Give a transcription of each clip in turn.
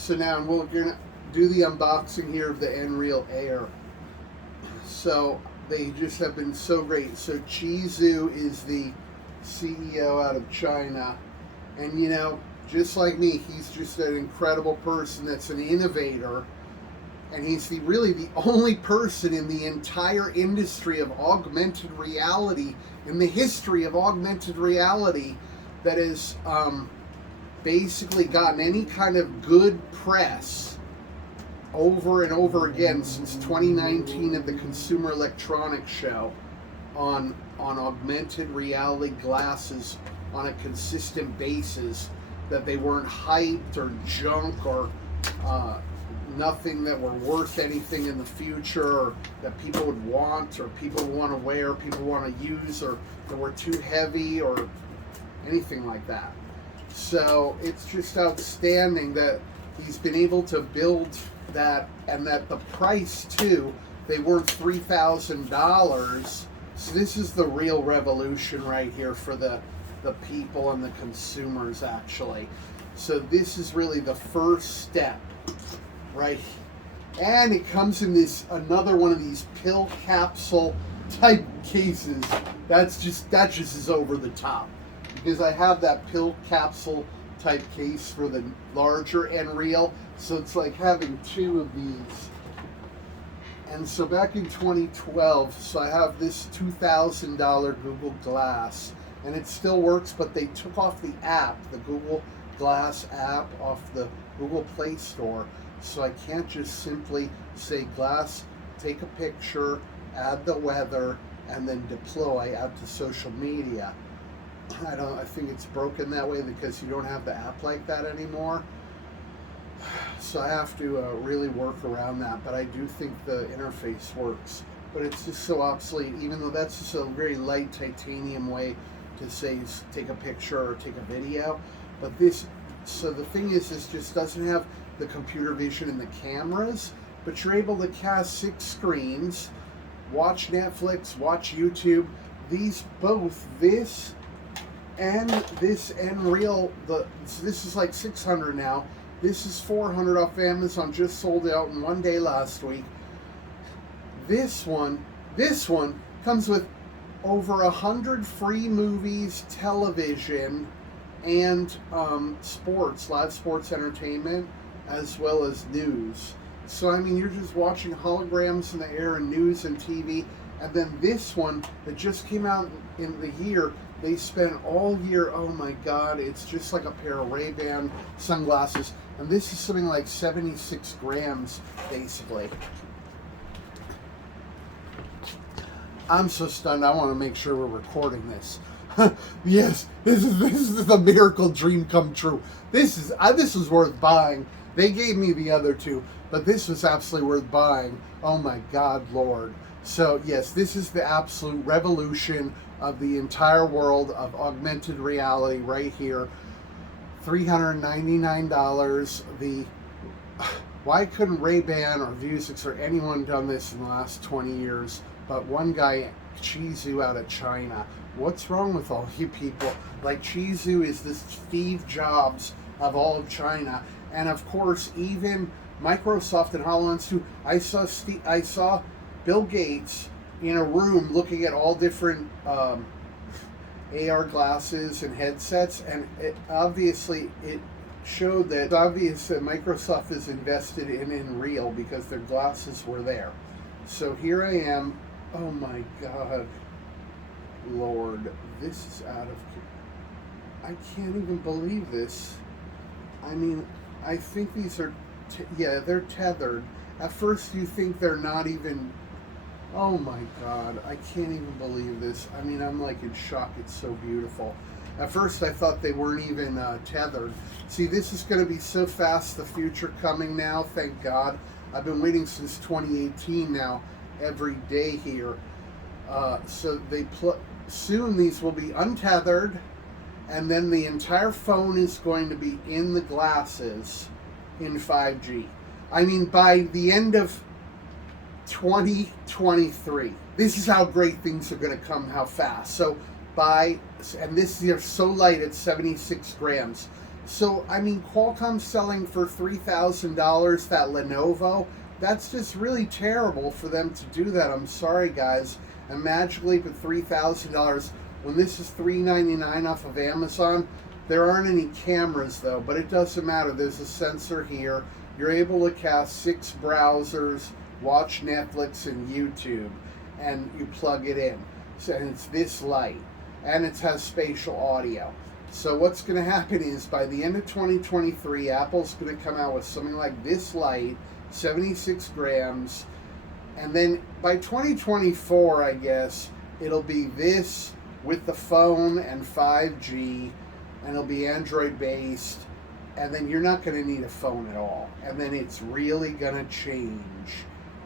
So now we're gonna do the unboxing here of the Nreal Air. So they just have been so great. So Chizu is the CEO out of China, and just like me, he's just an incredible person that's an innovator, and he's really the only person in the entire industry of augmented reality, in the history of augmented reality, that has basically gotten any kind of good press over and over again since 2019 at the Consumer Electronics Show on augmented reality glasses on a consistent basis, that they weren't hyped or junk or nothing that were worth anything in the future, or that people would want, or people want to wear, people want to use, or that were too heavy or anything like that. So it's just outstanding that he's been able to build that, and that the price too, they weren't $3,000. So this is the real revolution right here for the people and the consumers, actually. So this is really the first step, right? And it comes in this another one of these pill capsule type cases. That just is over the top, because I have that pill capsule type case for the larger Nreal, so it's like having two of these. And so back in 2012, so I have this $2,000 Google Glass, and it still works, but they took off the app, the Google Glass app, off the Google Play Store, so I can't just simply say Glass, take a picture, add the weather, and then deploy out to social media. I think it's broken that way because you don't have the app like that anymore. So I have to really work around that, but I do think the interface works. But it's just so obsolete, even though that's just a very light titanium way to say take a picture or take a video. But so the thing is, this just doesn't have the computer vision in the cameras, but you're able to cast 6 screens, watch Netflix, watch YouTube. This and this Nreal, so this is like $600 now. This is $400 off Amazon, just sold out in one day last week. This one comes with over 100 free movies, television, and sports, live sports entertainment, as well as news. So I mean, you're just watching holograms in the air and news and TV. And then this one that just came out in the year, they spent all year, oh my God, it's just like a pair of Ray-Ban sunglasses. And this is something like 76 grams, basically. I'm so stunned, I want to make sure we're recording this. Yes, this is the miracle dream come true. This was worth buying. They gave me the other two, but this was absolutely worth buying. Oh my God, Lord. So yes, this is the absolute revolution of the entire world of augmented reality right here. $399. Why couldn't Ray-Ban or Vuzix or anyone done this in the last 20 years? But one guy, Chizu out of China. What's wrong with all you people? Like, Chizu is this Steve Jobs of all of China. And of course, even Microsoft and HoloLens too. I saw Bill Gates in a room looking at all different AR glasses and headsets, and it showed that it's obvious that Microsoft is invested in Nreal because their glasses were there. So here I am. Oh my God, Lord, this is out of... I can't even believe this. I mean, I think these are... they're tethered. At first you think they're not even... Oh my God, I can't even believe this. I mean, I'm like in shock. It's so beautiful. At first I thought they weren't even tethered. See, this is going to be so fast, the future coming now, thank God. I've been waiting since 2018 now, every day here. So soon these will be untethered, and then the entire phone is going to be in the glasses in 5G. I mean, by the end of 2023. This is how great things are going to come, how fast. So and these are so light, it's 76 grams. So, I mean, Qualcomm's selling for $3,000 that Lenovo. That's just really terrible for them to do that. I'm sorry, guys. And Magic Leap at $3,000 when this is $399 off of Amazon. There aren't any cameras though, but it doesn't matter. There's a sensor here. You're able to cast 6 browsers, watch Netflix and YouTube, and you plug it in. So, and it's this light, and it has spatial audio. So what's going to happen is by the end of 2023, Apple's going to come out with something like this light, 76 grams, and then by 2024, I guess, it'll be this with the phone and 5G, and it'll be Android based, and then you're not going to need a phone at all. And then it's really going to change.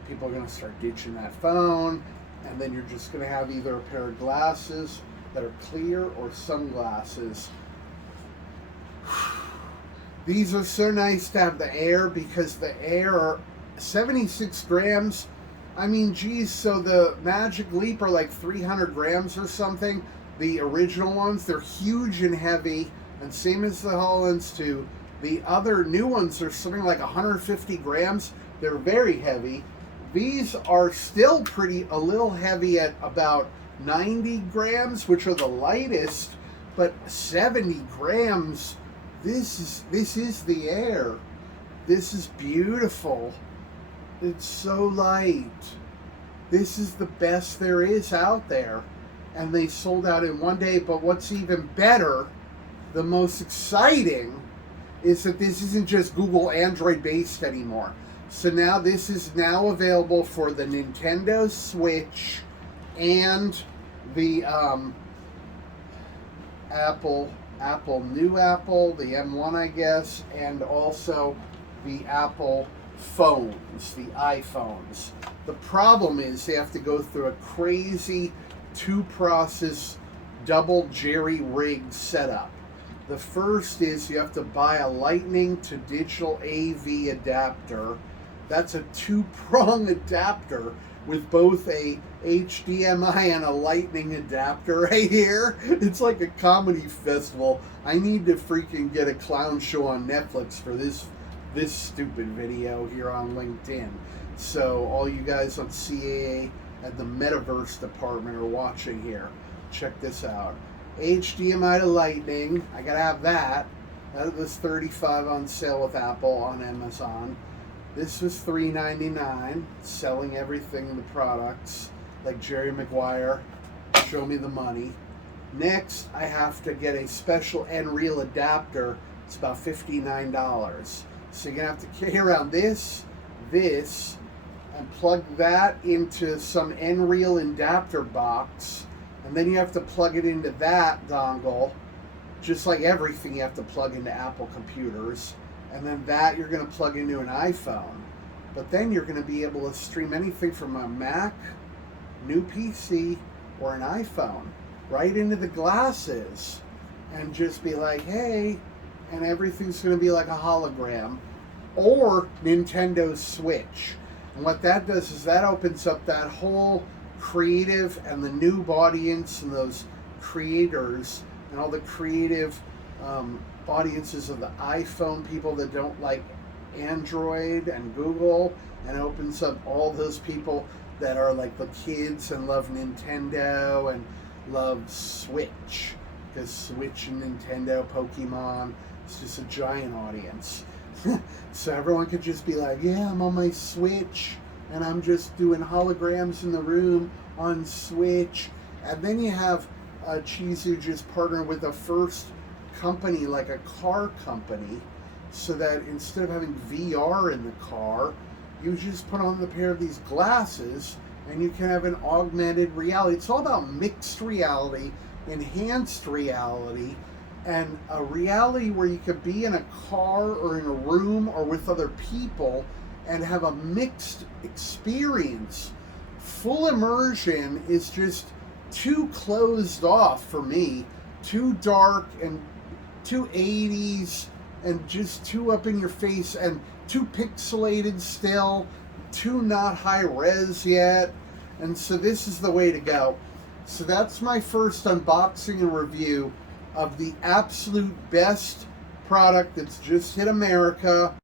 People are going to start ditching that phone, and then you're just going to have either a pair of glasses that are clear or sunglasses. These are so nice to have the Air, because the Air are 76 grams. I mean, geez, so the Magic Leap are like 300 grams or something. The original ones, they're huge and heavy, and same as the HoloLens 2. The other new ones are something like 150 grams. They're very heavy. These are still a little heavy at about 90 grams, which are the lightest, but 70 grams. This is the Air. This is beautiful. It's so light. This is the best there is out there. And they sold out in one day. But what's even better, the most exciting, is that this isn't just Google Android based anymore. So now this is now available for the Nintendo Switch and the new Apple, the M1, I guess, and also the Apple phones, the iPhones. The problem is they have to go through a crazy 2-process double jerry-rig setup. The first is you have to buy a Lightning to digital AV adapter. That's a 2-prong adapter with both a HDMI and a Lightning adapter right here. It's like a comedy festival. I need to freaking get a clown show on Netflix for this stupid video here on LinkedIn. So all you guys on CAA and the Metaverse department are watching here. Check this out. HDMI to Lightning. I gotta have that. That was $35 on sale with Apple on Amazon. This was $3.99, selling everything in the products, like Jerry Maguire, show me the money. Next, I have to get a special Nreal adapter. It's about $59. So you're going to have to carry around this, and plug that into some Nreal adapter box. And then you have to plug it into that dongle, just like everything you have to plug into Apple computers. And then that you're going to plug into an iPhone. But then you're going to be able to stream anything from a Mac, new PC, or an iPhone right into the glasses and just be like, hey, and everything's going to be like a hologram. Or Nintendo Switch. And what that does is that opens up that whole creative and the new audience and those creators and all the creative audiences of the iPhone people that don't like Android and Google, and opens up all those people that are like the kids and love Nintendo and love Switch, because Switch and Nintendo, Pokemon, it's just a giant audience. So everyone could just be like, yeah, I'm on my Switch and I'm just doing holograms in the room on Switch. And then you have Chizu just partner with a first company, like a car company, so that instead of having VR in the car, you just put on the pair of these glasses and you can have an augmented reality. It's all about mixed reality, enhanced reality, and a reality where you could be in a car or in a room or with other people and have a mixed experience. Full immersion is just too closed off for me, too dark and too 80s and just too up in your face and too pixelated still, too not high res yet. And so this is the way to go. So that's my first unboxing and review of the absolute best product that's just hit America.